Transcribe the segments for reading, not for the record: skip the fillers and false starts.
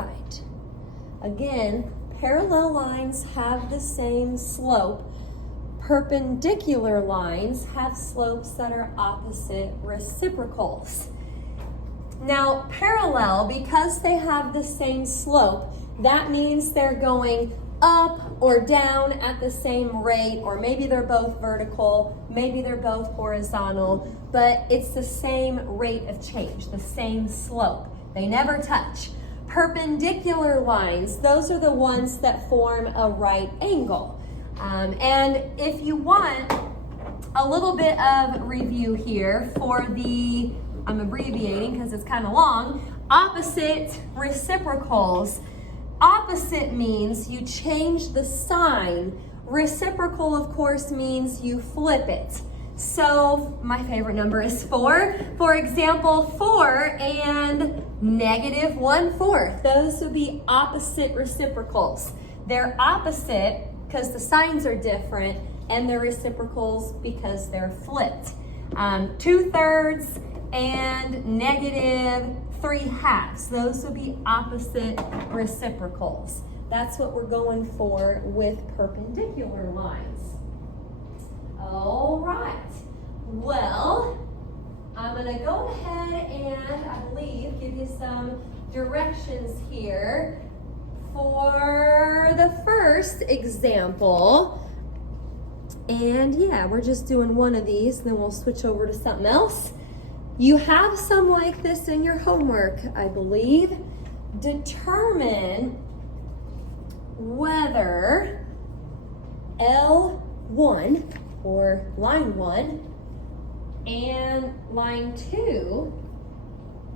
right. Again, parallel lines have the same slope. Perpendicular lines have slopes that are opposite reciprocals. Now, parallel, because they have the same slope, that means they're going up or down at the same rate, or maybe they're both vertical, maybe they're both horizontal, but it's the same rate of change, the same slope. They never touch. Perpendicular lines, those are the ones that form a right angle. And if you want a little bit of review here for the, I'm abbreviating because it's kind of long, opposite reciprocals. Opposite means you change the sign. Reciprocal, of course, means you flip it. So my favorite number is 4. For example, 4 and -1/4. Those would be opposite reciprocals. They're opposite because the signs are different, and they're reciprocals because they're flipped. 2/3 and -3/2. Those would be opposite reciprocals. That's what we're going for with perpendicular lines. All right. Well, I'm going to go ahead and, I believe, give you some directions here for the first example. And yeah, we're just doing one of these, then we'll switch over to something else. You have some like this in your homework, I believe. Determine whether L1, or line 1, and line 2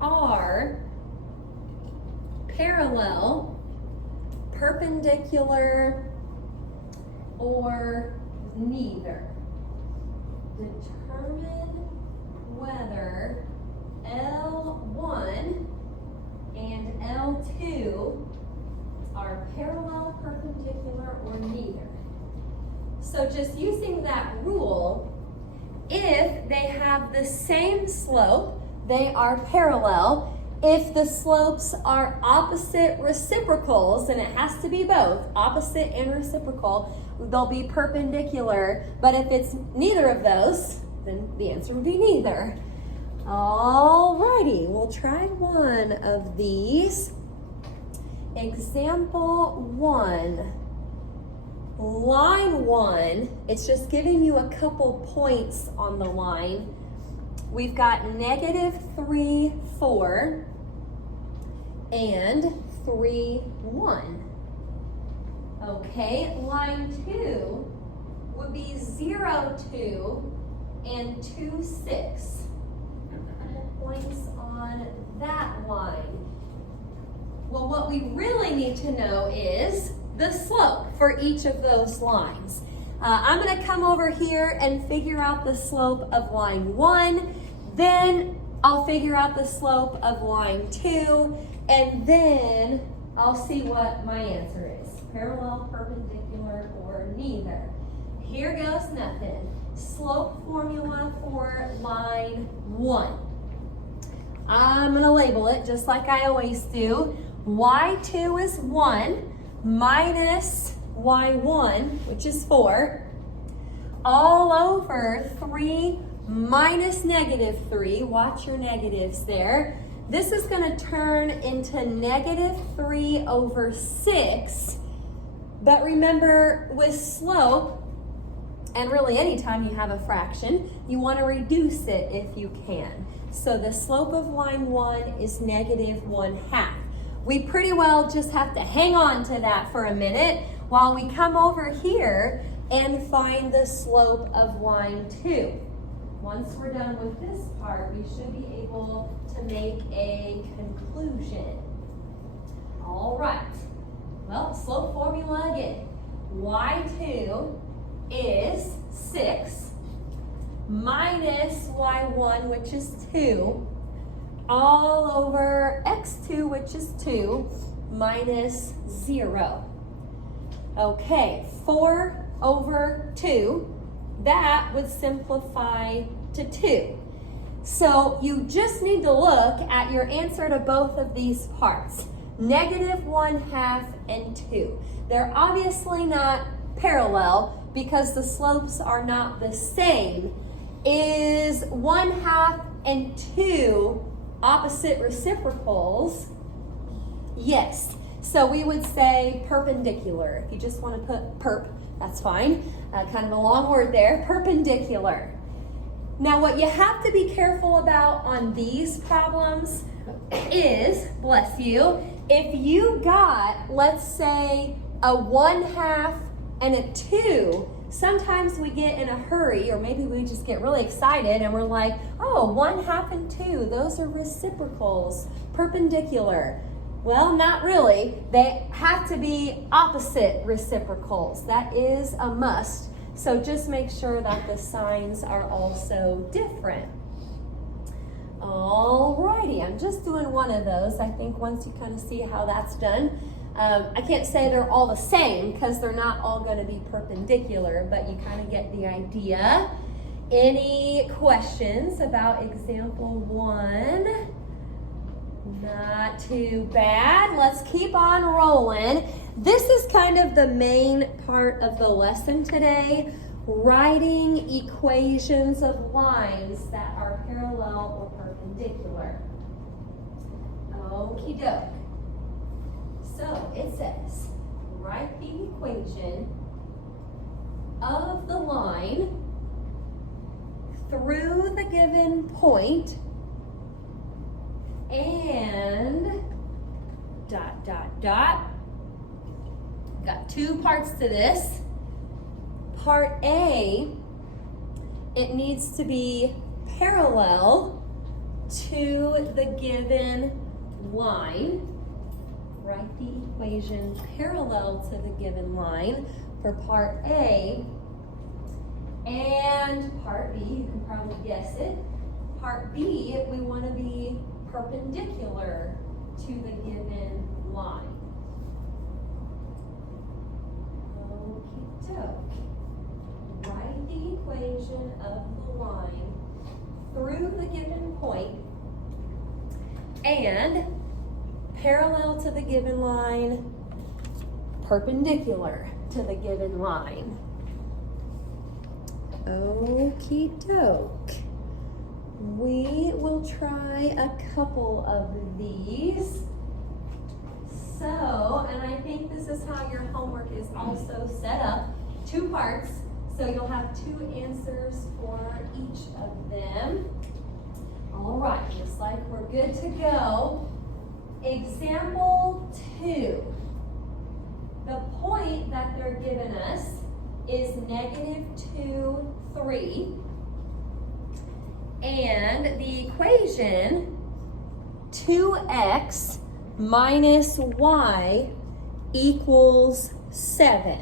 are parallel, perpendicular, or neither. Determine whether L1 and L2 are parallel, perpendicular, or neither. So just using that rule, if they have the same slope, they are parallel. If the slopes are opposite reciprocals, and it has to be both, opposite and reciprocal, they'll be perpendicular. But if it's neither of those, then the answer would be neither. Alrighty, we'll try one of these. Example 1. Line 1, it's just giving you a couple points on the line. We've got -3, 4, and 3, 1. Okay, line 2 would be 0, 2, and 2, 6. Points on that line. Well, what we really need to know is the slope for each of those lines. I'm going to come over here and figure out the slope of line 1, then I'll figure out the slope of line 2, and then I'll see what my answer is. Parallel, perpendicular, or neither. Here goes nothing. Slope formula for line 1. I'm going to label it just like I always do. Y2 is 1 minus Y1, which is 4, all over 3 minus -3. Watch your negatives there. This is going to turn into -3 over 6. But remember, with slope, and really anytime you have a fraction, you want to reduce it if you can. So the slope of line 1 is -1/2. We pretty well just have to hang on to that for a minute while we come over here and find the slope of line 2. Once we're done with this part, we should be able to make a conclusion. All right. Well, slope formula again. Y2 is 6 minus Y1, which is 2, all over x2, which is 2, minus 0. Okay, 4 over 2, that would simplify to 2. So you just need to look at your answer to both of these parts. -1/2 and 2. They're obviously not parallel because the slopes are not the same. Is 1/2 and 2 opposite reciprocals? Yes. So we would say perpendicular. If you just want to put perp, that's fine. Kind of a long word there, perpendicular. Now what you have to be careful about on these problems is, bless you, if you got, let's say, a 1/2 and a 2, sometimes we get in a hurry, or maybe we just get really excited and we're like, oh, 1/2 and 2, those are reciprocals, perpendicular. Well, not really. They have to be opposite reciprocals. That is a must. So just make sure that the signs are also different. Alrighty, I'm just doing one of those. I think once you kind of see how that's done, I can't say they're all the same because they're not all going to be perpendicular, but you kind of get the idea. Any questions about example 1? Not too bad. Let's keep on rolling. This is kind of the main part of the lesson today, writing equations of lines that are parallel or perpendicular. Okie doke. So it says, write the equation of the line through the given point and ... Got two parts to this. Part A, it needs to be parallel to the given line. Write the equation parallel to the given line for part A. And part B, you can probably guess it. Part B, we want to be perpendicular to the given line. Okie doke. Write the equation of the line through the given point and parallel to the given line, perpendicular to the given line. Okie doke. We will try a couple of these. So, and I think this is how your homework is also set up. 2 parts, so you'll have 2 answers for each of them. All right, looks like we're good to go. Example 2. The point that they're giving us is -2, 3. And the equation 2x minus y equals 7.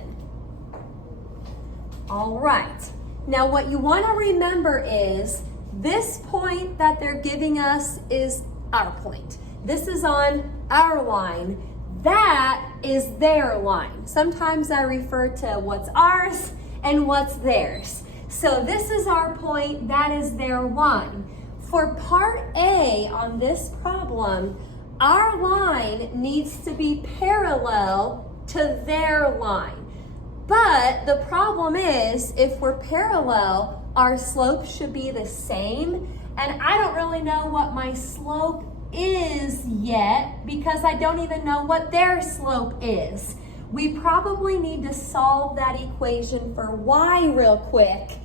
All right. Now what you want to remember is this point that they're giving us is our point. This is on our line. That is their line. Sometimes I refer to what's ours and what's theirs. So this is our point, that is their line. For part A on this problem, our line needs to be parallel to their line. But the problem is, if we're parallel, our slope should be the same. And I don't really know what my slope is yet because I don't even know what their slope is. We probably need to solve that equation for y real quick,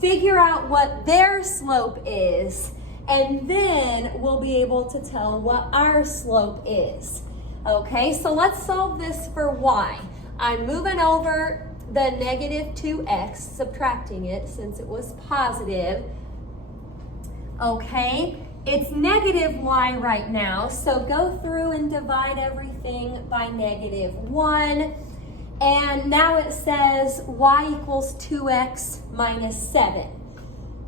figure out what their slope is, and then we'll be able to tell what our slope is. Okay, so let's solve this for y. I'm moving over the -2x, subtracting it since it was positive. Okay, it's -y right now, so go through and divide everything by -1. And now it says y equals 2x minus 7.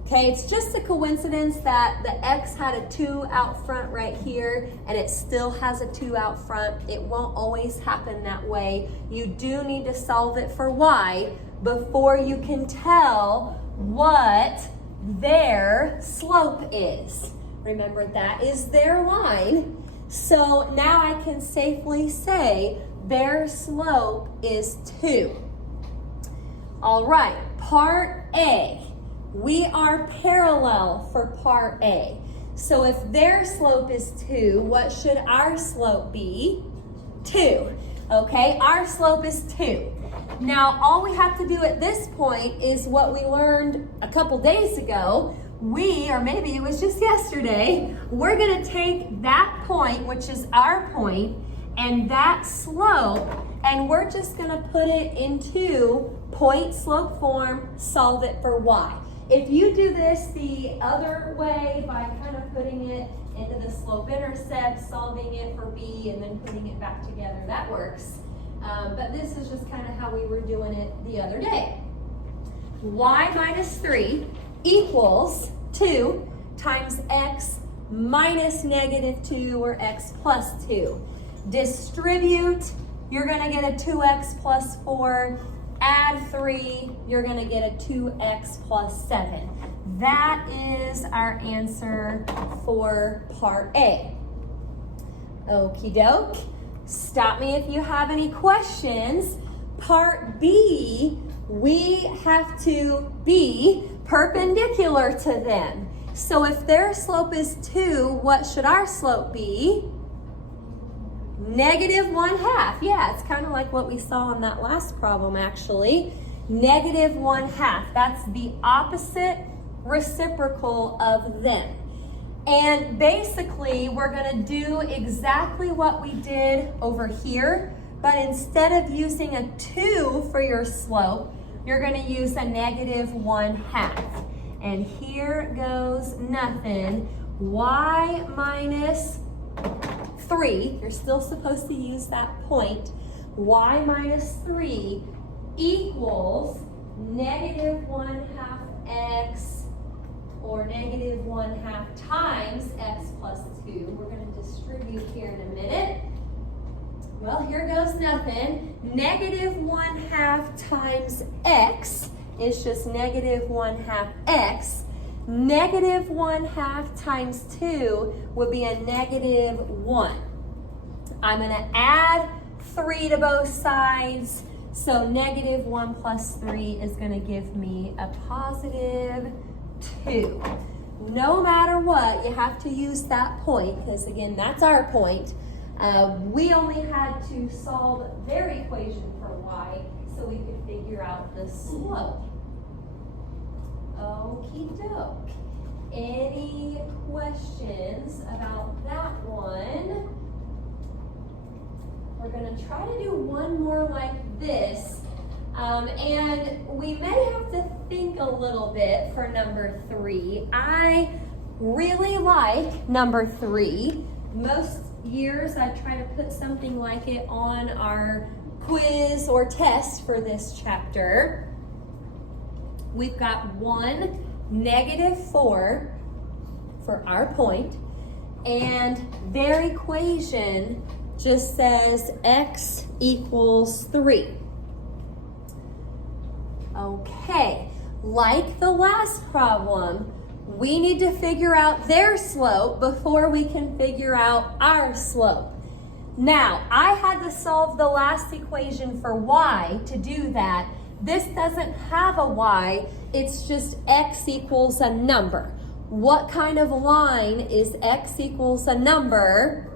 Okay, it's just a coincidence that the x had a 2 out front right here, and it still has a 2 out front. It won't always happen that way. You do need to solve it for y before you can tell what their slope is. Remember, that is their line. So now I can safely say their slope is 2. All right, part A. We are parallel for part A. So if their slope is 2, what should our slope be? 2. Okay, our slope is 2. Now, all we have to do at this point is what we learned a couple days ago. Or maybe it was just yesterday, we're going to take that point, which is our point, and that slope, and we're just going to put it into point slope form, solve it for y. If you do this the other way by kind of putting it into the slope intercept, solving it for b, and then putting it back together, that works. But this is just kind of how we were doing it the other day. Y minus 3 equals 2 times x minus negative 2 or x plus 2. Distribute, you're going to get a 2x plus 4. Add 3, you're going to get a 2x plus 7. That is our answer for part A. Okie doke. Stop me if you have any questions. Part B, we have to be perpendicular to them. So if their slope is 2, what should our slope be? Negative 1/2. Yeah, it's kind of like what we saw in that last problem actually. Negative 1/2. That's the opposite reciprocal of them. And basically, we're going to do exactly what we did over here, but instead of using a 2 for your slope, you're going to use a negative 1/2. And here goes nothing. Y minus 3, you're still supposed to use that point. Y minus 3 equals negative 1/2 x, or negative 1/2 times x plus 2. We're going to distribute here in a minute. Well, here goes nothing. Negative 1/2 times x is just negative 1/2 x. Negative 1/2 times 2 would be a negative 1. I'm going to add 3 to both sides. So negative 1 plus 3 is going to give me a positive 2. No matter what, you have to use that point, because again, that's our point. We only had to solve their equation for y so we could figure out the slope. Okie doke. Any questions about that one? We're going to try to do one more like this. And we may have to think a little bit for number 3. I really like number 3. Most years I try to put something like it on our quiz or test for this chapter. We've got 1, negative 4 for our point, and their equation just says x equals 3. Okay, like the last problem, we need to figure out their slope before we can figure out our slope. Now, I had to solve the last equation for y to do that. This doesn't have a y, it's just x equals a number. What kind of line is x equals a number?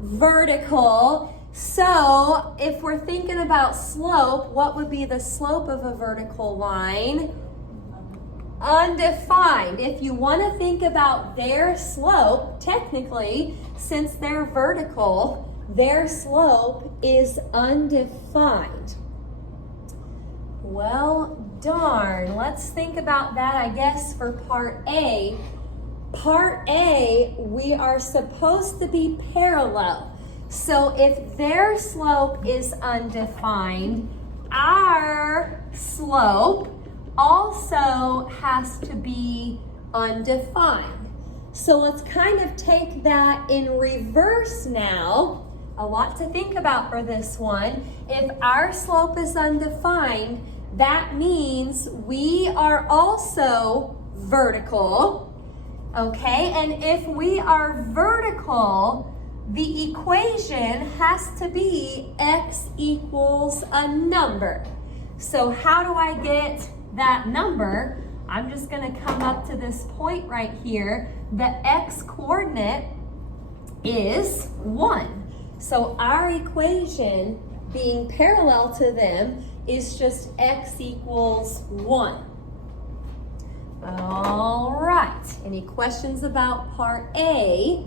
Vertical. So if we're thinking about slope, what would be the slope of a vertical line? Undefined. If you want to think about their slope, technically, since they're vertical, their slope is undefined. Well, darn. Let's think about that, I guess, for part A. Part A, we are supposed to be parallel. So if their slope is undefined, our slope also has to be undefined. So let's kind of take that in reverse now. A lot to think about for this one. If our slope is undefined, that means we are also vertical, okay? And if we are vertical, the equation has to be x equals a number. So how do I get that number? I'm just going to come up to this point right here. The x coordinate is 1. So our equation being parallel to them is just x equals 1. All right. Any questions about part A?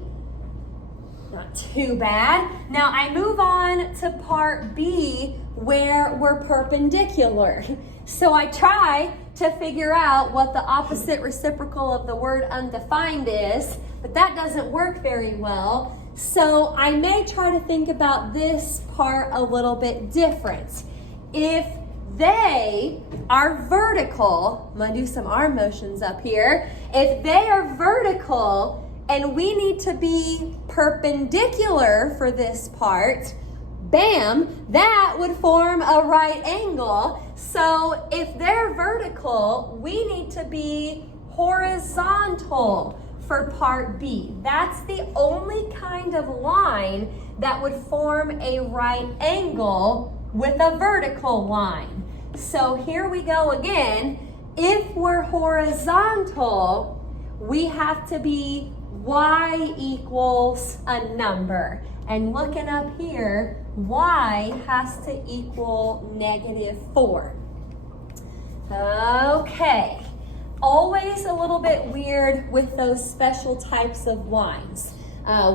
Not too bad. Now I move on to part B where we're perpendicular. So I try to figure out what the opposite reciprocal of the word undefined is, but that doesn't work very well. So I may try to think about this part a little bit different. If they are vertical, I'm gonna do some arm motions up here. If they are vertical and we need to be perpendicular for this part, bam, that would form a right angle. So if they're vertical, we need to be horizontal for part B. That's the only kind of line that would form a right angle with a vertical line. So here we go again. If we're horizontal, we have to be y equals a number. And looking up here, y has to equal -4. Okay. Always a little bit weird with those special types of lines.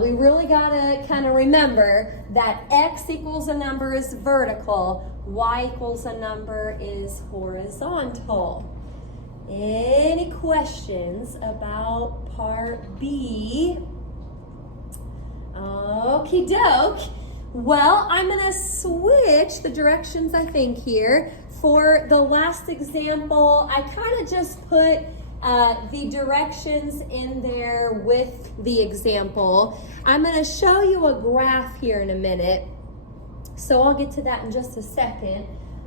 We really gotta kind of remember that x equals a number is vertical, y equals a number is horizontal. Any questions about part B? Okie doke. Well, I'm gonna switch the directions I think here. For the last example, I kind of just put the directions in there with the example. I'm gonna show you a graph here in a minute, so I'll get to that in just a second.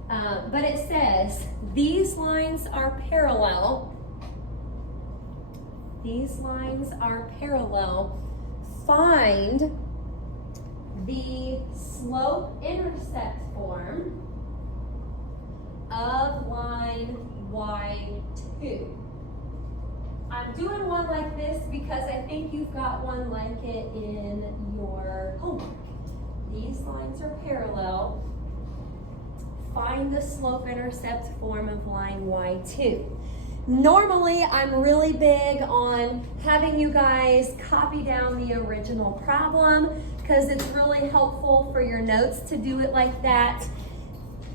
But it says, these lines are parallel. These lines are parallel. Find the slope-intercept form of line Y2. I'm doing one like this because I think you've got one like it in your homework. These lines are parallel. Find the slope-intercept form of line Y2. Normally, I'm really big on having you guys copy down the original problem because it's really helpful for your notes to do it like that.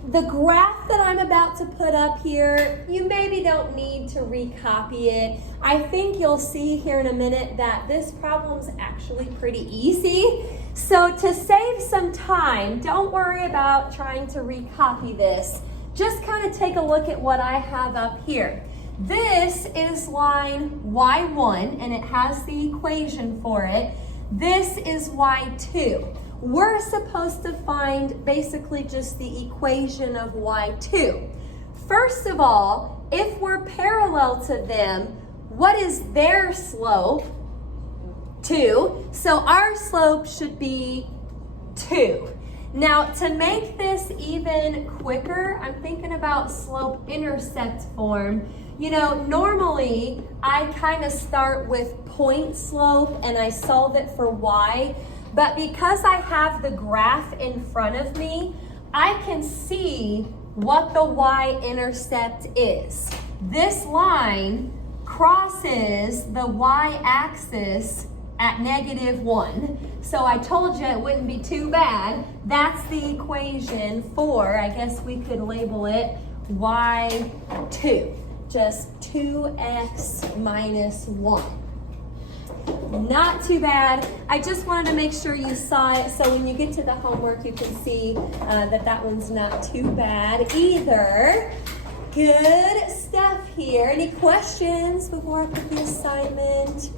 The graph that I'm about to put up here, you maybe don't need to recopy it. I think you'll see here in a minute that this problem's actually pretty easy. So to save some time, don't worry about trying to recopy this. Just kind of take a look at what I have up here. This is line Y1 and it has the equation for it. This is Y2. We're supposed to find basically just the equation of Y2. First of all, if we're parallel to them, what is their slope? 2. So our slope should be 2. Now, to make this even quicker, I'm thinking about slope-intercept form. You know, normally I kind of start with point slope and I solve it for y, but because I have the graph in front of me, I can see what the y-intercept is. This line crosses the y-axis at -1. So I told you it wouldn't be too bad. That's the equation for, I guess we could label it y2. Just 2x minus 1. Not too bad. I just wanted to make sure you saw it so when you get to the homework you can see that one's not too bad either. Good stuff here. Any questions before I put the assignment?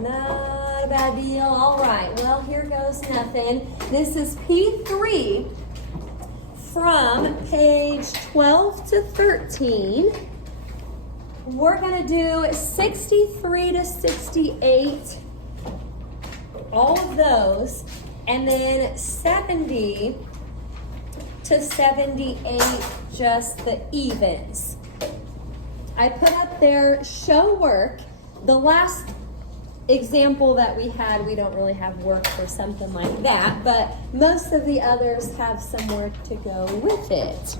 Not a bad deal. All right, well, here goes nothing. This is P3 from page 12 to 13. We're going to do 63 to 68 all of those, and then 70 to 78, just the evens. I put up there show work. The last example that we had, we don't really have work for something like that, but most of the others have some work to go with it.